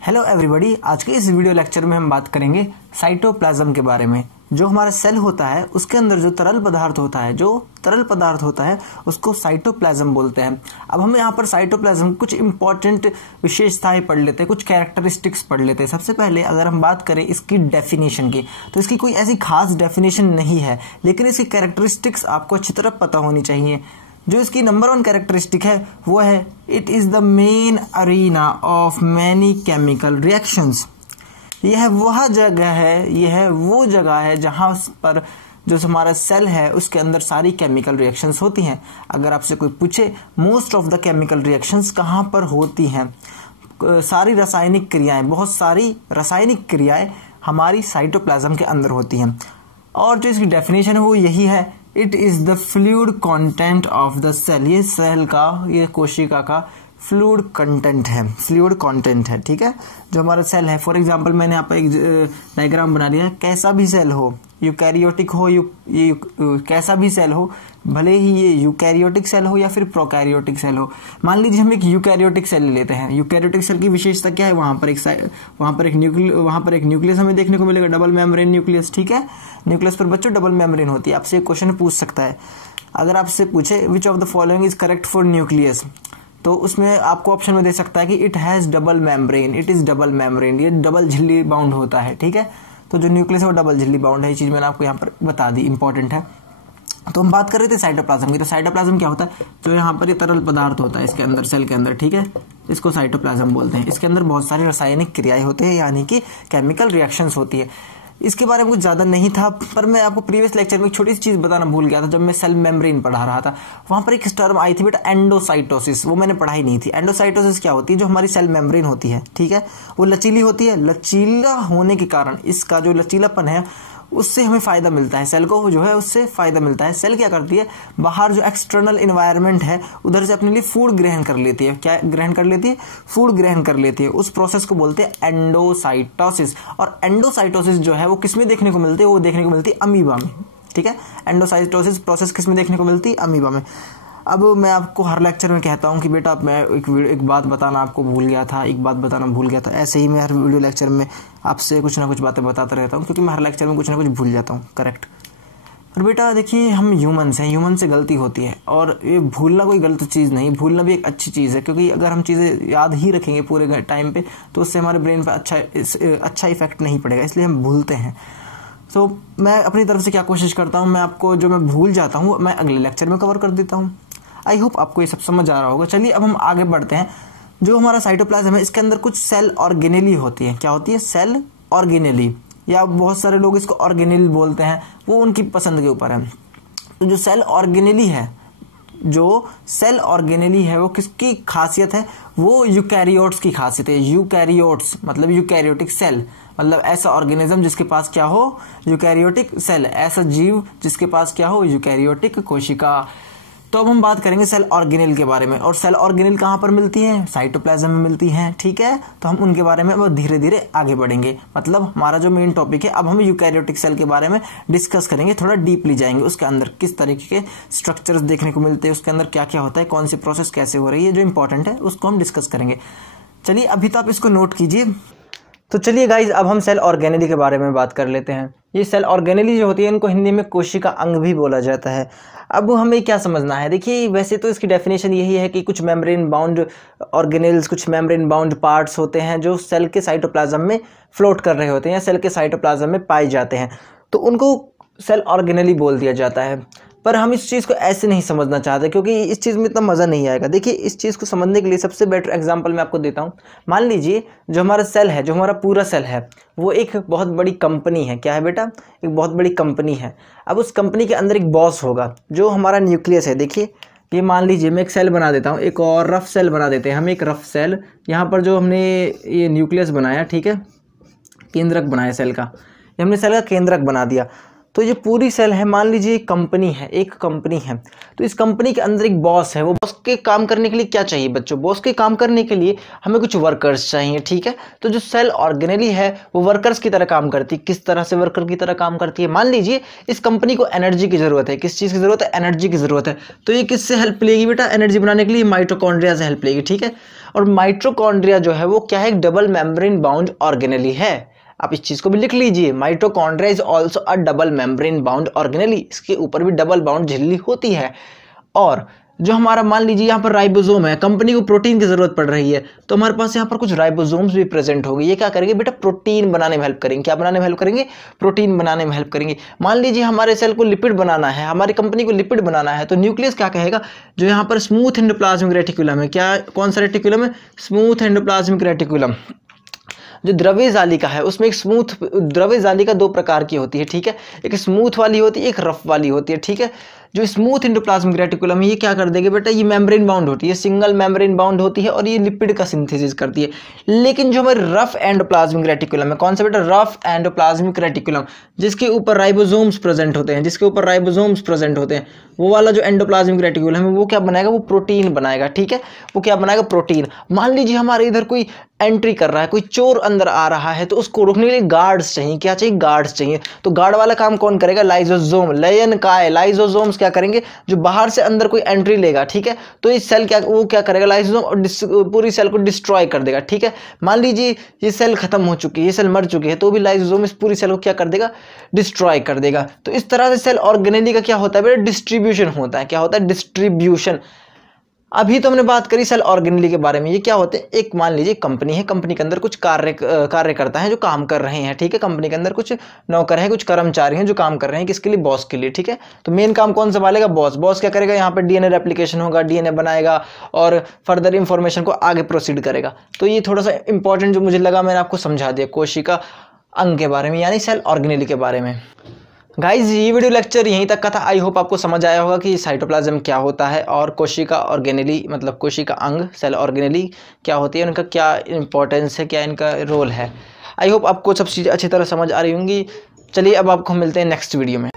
Hello everybody, आज के इस वीडियो लेक्चर में हम बात करेंगे साइटोप्लाज्म के बारे में। जो हमारा सेल होता है उसके अंदर जो तरल पदार्थ होता है उसको साइटोप्लाज्म बोलते हैं। अब हम यहाँ पर साइटोप्लाज्म कुछ इंपॉर्टेंट विशेषताएं पढ़ लेते हैं, कुछ कैरेक्टरिस्टिक्स पढ़ लेते हैं। सबसे पहले अगर हम बात करें इसकी डेफिनेशन की, तो इसकी कोई ऐसी खास डेफिनेशन नहीं है, लेकिन इसकी कैरेक्टरिस्टिक्स आपको अच्छी तरह पता होनी चाहिए। जो इसकी नंबर 1 कैरेक्टरिस्टिक है वो है it is the main arena of many chemical reactions. यह वो जगह है जहां पर जो हमारा सेल है उसके अंदर सारी केमिकल रिएक्शंस होती हैं। अगर आपसे कोई पूछे most of the chemical reactions कहां पर होती हैं, सारी रासायनिक क्रियाएं, बहुत सारी रासायनिक क्रियाएं हमारी साइटोप्लाज्म के अंदर होती हैं। और जो इसकी डेफिनेशन है वो यही है, it is the fluid content of the cell. ये सेल का, ये कोशिका का फ्लूइड कंटेंट है, ठीक है। जो हमारा सेल है, फॉर एग्जांपल मैंने यहाँ पर एक डायग्राम बना लिया है। कैसा भी सेल हो, यूकैरियोटिक हो, कैसा भी सेल हो, भले ही ये यूकैरियोटिक सेल हो या फिर प्रोकैरियोटिक सेल हो। मान लीजिए हम एक यूकैरियोटिक सेल लेते हैं। यूकैरियोटिक सेल की विशेषता क्या है, वहां पर एक न्यूक्लियस हमें देखने को मिलेगा, डबल मेम्ब्रेन न्यूक्लियस, ठीक है। न्यूक्लियस पर बच्चों डबल मेम्ब्रेन होती है। आपसे एक क्वेश्चन पूछ सकता है, अगर आपसे पूछे which of the following is correct for nucleus, तो उसमें आपको ऑप्शन में दे सकता है कि it has double membrane, it is double membrane, ये डबल झिल्ली बाउंड होता है, ठीक है। तो जो न्यूक्लियस है वो डबल झिल्ली बाउंड है, ये चीज मैंने आपको यहाँ पर बता दी, इंपॉर्टेंट है। तो हम बात कर रहे थे साइटोप्लाज्म की। तो साइटोप्लाज्म क्या होता है, जो यहाँ पर ये तरल पदार्थ होता है इसके अंदर, सेल के अंदर, ठीक है, इसको साइटोप्लाज्म बोलते हैं। इसके अंदर बहुत सारी रासायनिक क्रियाएं होती है, यानी कि केमिकल रिएक्शंस होती है। इसके बारे में कुछ ज्यादा नहीं था, पर मैं आपको प्रीवियस लेक्चर में एक छोटी सी चीज बताना भूल गया था। जब मैं सेल मेम्ब्रेन पढ़ा रहा था, वहां पर एक टर्म आई थी बेटा, एंडोसाइटोसिस। वो मैंने पढ़ाई नहीं थी। एंडोसाइटोसिस क्या होती है, जो हमारी सेल मेम्ब्रेन होती है, ठीक है, वो लचीली होती है। लचीला होने के कारण इसका जो लचीलापन है उससे हमें फायदा मिलता है, सेल को जो है उससे फायदा मिलता है। सेल क्या करती है, बाहर जो एक्सटर्नल एनवायरनमेंट है उधर से अपने लिए फूड ग्रहण कर लेती है। क्या ग्रहण कर लेती है? फूड ग्रहण कर लेती है। उस प्रोसेस को बोलते हैं एंडोसाइटोसिस। और एंडोसाइटोसिस जो है वो किसमें देखने को मिलती है, वो देखने को मिलती है अमीबा में, ठीक है। एंडोसाइटोसिस प्रोसेस किसमें देखने को मिलती है, अमीबा में। अब मैं आपको हर लेक्चर में कहता हूं कि बेटा मैं एक बात बताना आपको भूल गया था, ऐसे ही मैं हर वीडियो लेक्चर में आपसे कुछ ना कुछ बातें बताता रहता हूं, क्योंकि मैं हर लेक्चर में कुछ ना कुछ भूल जाता हूं, करेक्ट। और बेटा देखिए, हम ह्यूमंस हैं, ह्यूमन से गलती होती है, और ये भूलना कोई गलत चीज़ नहीं, भूलना भी एक अच्छी चीज़ है, क्योंकि अगर हम चीज़ें याद ही रखेंगे पूरे टाइम पे तो उससे हमारे ब्रेन पर अच्छा इफेक्ट नहीं पड़ेगा, इसलिए हम भूलते हैं। तो मैं अपनी तरफ से क्या कोशिश करता हूँ, मैं आपको जो मैं भूल जाता हूँ मैं अगले लेक्चर में कवर कर देता हूँ। आई होप आपको ये सब समझ आ रहा होगा। चलिए अब हम आगे बढ़ते हैं। जो हमारा साइटोप्लाज्म है इसके अंदर कुछ सेल ऑर्गेनेली होती है। क्या होती है? सेल ऑर्गेनेली, या बहुत सारे लोग इसको ऑर्गेनेल बोलते हैं, वो उनकी पसंद के ऊपर है। तो जो सेल ऑर्गेनेली है वो किसकी खासियत है, वो यूकैरियोट्स की खासियत है। यूकैरियोट्स मतलब यूकैरियोटिक सेल, मतलब ऐसा ऑर्गेनिज्म जिसके पास क्या हो, यूकैरियोटिक सेल, ऐसा जीव जिसके पास क्या हो, यूकैरियोटिक कोशिका। तो अब हम बात करेंगे सेल ऑर्गेनेल के बारे में। और सेल ऑर्गेनेल कहां पर मिलती है? साइटोप्लाज्म में मिलती है, ठीक है। तो हम उनके बारे में अब धीरे धीरे आगे बढ़ेंगे। मतलब हमारा जो मेन टॉपिक है, अब हम यूकैरियोटिक सेल के बारे में डिस्कस करेंगे, थोड़ा डीपली जाएंगे। उसके अंदर किस तरीके के स्ट्रक्चर्स देखने को मिलते हैं, उसके अंदर क्या क्या होता है, कौन सी प्रोसेस कैसे हो रही है, जो इंपॉर्टेंट है उसको हम डिस्कस करेंगे। चलिए अभी तो आप इसको नोट कीजिए। तो चलिए गाइज, अब हम सेल ऑर्गेनेली के बारे में बात कर लेते हैं। ये सेल ऑर्गेनेली जो होती है, इनको हिंदी में कोशिका अंग भी बोला जाता है। अब हमें क्या समझना है, देखिए वैसे तो इसकी डेफिनेशन यही है कि कुछ मेम्ब्रेन बाउंड ऑर्गेनेल्स, कुछ मेम्ब्रेन बाउंड पार्ट्स होते हैं जो सेल के साइटोप्लाज्म में फ्लोट कर रहे होते हैं या सेल के साइटोप्लाज्म में पाए जाते हैं, तो उनको सेल ऑर्गेनेली बोल दिया जाता है। पर हम इस चीज़ को ऐसे नहीं समझना चाहते, क्योंकि इस चीज़ में इतना मज़ा नहीं आएगा। देखिए, इस चीज़ को समझने के लिए सबसे बेटर एग्जांपल मैं आपको देता हूँ। मान लीजिए जो हमारा सेल है, जो हमारा पूरा सेल है, वो एक बहुत बड़ी कंपनी है। क्या है बेटा? एक बहुत बड़ी कंपनी है। अब उस कंपनी के अंदर एक बॉस होगा, जो हमारा न्यूक्लियस है। देखिए, ये मान लीजिए मैं एक सेल बना देता हूँ, एक और रफ सेल बना देते हैं हम, एक रफ सेल। यहाँ पर जो हमने ये न्यूक्लियस बनाया, ठीक है, केंद्रक बनाया सेल का, ये हमने सेल का केंद्रक बना दिया। तो ये पूरी सेल है, मान लीजिए कंपनी है, एक कंपनी है, तो इस कंपनी के अंदर एक बॉस है। वो बॉस के काम करने के लिए क्या चाहिए बच्चों? बॉस के काम करने के लिए हमें कुछ वर्कर्स चाहिए, ठीक है। तो जो सेल ऑर्गेनेली है वो वर्कर्स की तरह काम करती है। किस तरह से वर्कर की तरह काम करती है? मान लीजिए इस कंपनी को एनर्जी की जरूरत है। किस चीज़ की जरूरत है? एनर्जी की जरूरत है। तो ये किससे हेल्प लेगी बेटा? एनर्जी बनाने के लिए माइटोकॉन्ड्रिया से हेल्प लेगी, ठीक है। और माइटोकॉन्ड्रिया जो है वो क्या है? एक डबल मेम्ब्रेन बाउंड ऑर्गेनेली है। आप इस चीज को भी लिख लीजिए, mitochondria is also a double membrane bound organelle. इसके ऊपर भी डबल बाउंड झिल्ली होती है। और जो हमारा मान लीजिए यहाँ पर राइबोसोम है, कंपनी को प्रोटीन की जरूरत पड़ रही है, तो हमारे पास यहाँ पर कुछ राइबोसोम्स भी प्रेजेंट होगी। ये क्या करेंगे बेटा? प्रोटीन बनाने में हेल्प करेंगे। क्या बनाने में हेल्प करेंगे? प्रोटीन बनाने में हेल्प करेंगे। मान लीजिए हमारे सेल को लिपिड बनाना है, हमारी कंपनी को लिपिड बनाना है, तो न्यूक्लियस क्या कहेगा? जो यहाँ पर स्मूथ एंडोप्लाज्मिक रेटिकुलम है, क्या कौन सा रेटिकुलम है? Smooth endoplasmic reticulum. जो द्रव्य जालिका है उसमें एक स्मूथ द्रव्य जालिका दो प्रकार की होती है, ठीक है। एक स्मूथ वाली होती है, एक रफ वाली होती है, ठीक है। जो स्मूथ एंडोप्लाज्मिक रेटिकुलम है ये क्या कर देगी बेटा? ये मेम्ब्रेन बाउंड होती है, सिंगल मेम्ब्रेन बाउंड होती है और ये लिपिड का सिंथेसिस करती है। लेकिन जो हमारी रफ एंडोप्लाज्मिक रेटिकुलम है, कौन सा बेटा? रफ एंडोप्लाज्मिक रेटिकुलम, जिसके ऊपर राइबोसोम्स प्रेजेंट होते हैं, जिसके ऊपर राइबोसोम्स प्रेजेंट होते हैं, वो वाला जो एंडोप्लाज्मिक रेटिकुलम है वो क्या बनाएगा? वो प्रोटीन बनाएगा, ठीक है। वो क्या बनाएगा? प्रोटीन। मान लीजिए हमारे इधर कोई एंट्री कर रहा है, कोई चोर अंदर आ रहा है, तो उसको रोकने के लिए गार्ड्स चाहिए। क्या चाहिए? गार्ड्स चाहिए। तो गार्ड वाला काम कौन करेगा? लाइसोसोम, लयन काय, लाइसोसोम्स क्या करेंगे? जो बाहर से अंदर कोई एंट्री लेगा, ठीक है। तो इस सेल वो क्या करेगा? लाइसोसोम और पूरी सेल को डिस्ट्रॉय कर देगा, ठीक है। मान लीजिए ये सेल खत्म हो चुकी है, ये सेल मर चुकी है, तो भी लाइसोसोम इस पूरी सेल को क्या कर देगा? डिस्ट्रॉय कर देगा। तो इस तरह से सेल ऑर्गेनेली का क्या होता है बेटा? डिस्ट्रीब्यूशन होता है। क्या होता है? डिस्ट्रीब्यूशन। अभी तो हमने बात करी सेल ऑर्गेनेली के बारे में। ये क्या होते हैं? एक मान लीजिए कंपनी है, कंपनी के अंदर कुछ कार्यकर्ता हैं जो काम कर रहे हैं, ठीक है। कंपनी के अंदर कुछ नौकर हैं, कुछ कर्मचारी हैं जो काम कर रहे हैं, किसके लिए? बॉस के लिए, ठीक है। तो मेन काम कौन संभालेगा? बॉस। बॉस क्या करेगा? यहाँ पर डीएनए रेप्लिकेशन होगा, डीएनए बनाएगा और फर्दर इंफॉर्मेशन को आगे प्रोसीड करेगा। तो ये थोड़ा सा इंपॉर्टेंट जो मुझे लगा मैंने आपको समझा दिया कोशिका अंग के बारे में, यानी सेल ऑर्गेनेली के बारे में। गाइज ये वीडियो लेक्चर यहीं तक का था। आई होप आपको समझ आया होगा कि साइटोप्लाज्म क्या होता है और कोशिका ऑर्गेनेली मतलब कोशिका अंग सेल ऑर्गेनेली क्या होती है, उनका क्या इंपॉर्टेंस है, क्या इनका रोल है। आई होप आपको सब चीज़ें अच्छी तरह समझ आ रही होंगी। चलिए अब आपको मिलते हैं नेक्स्ट वीडियो में।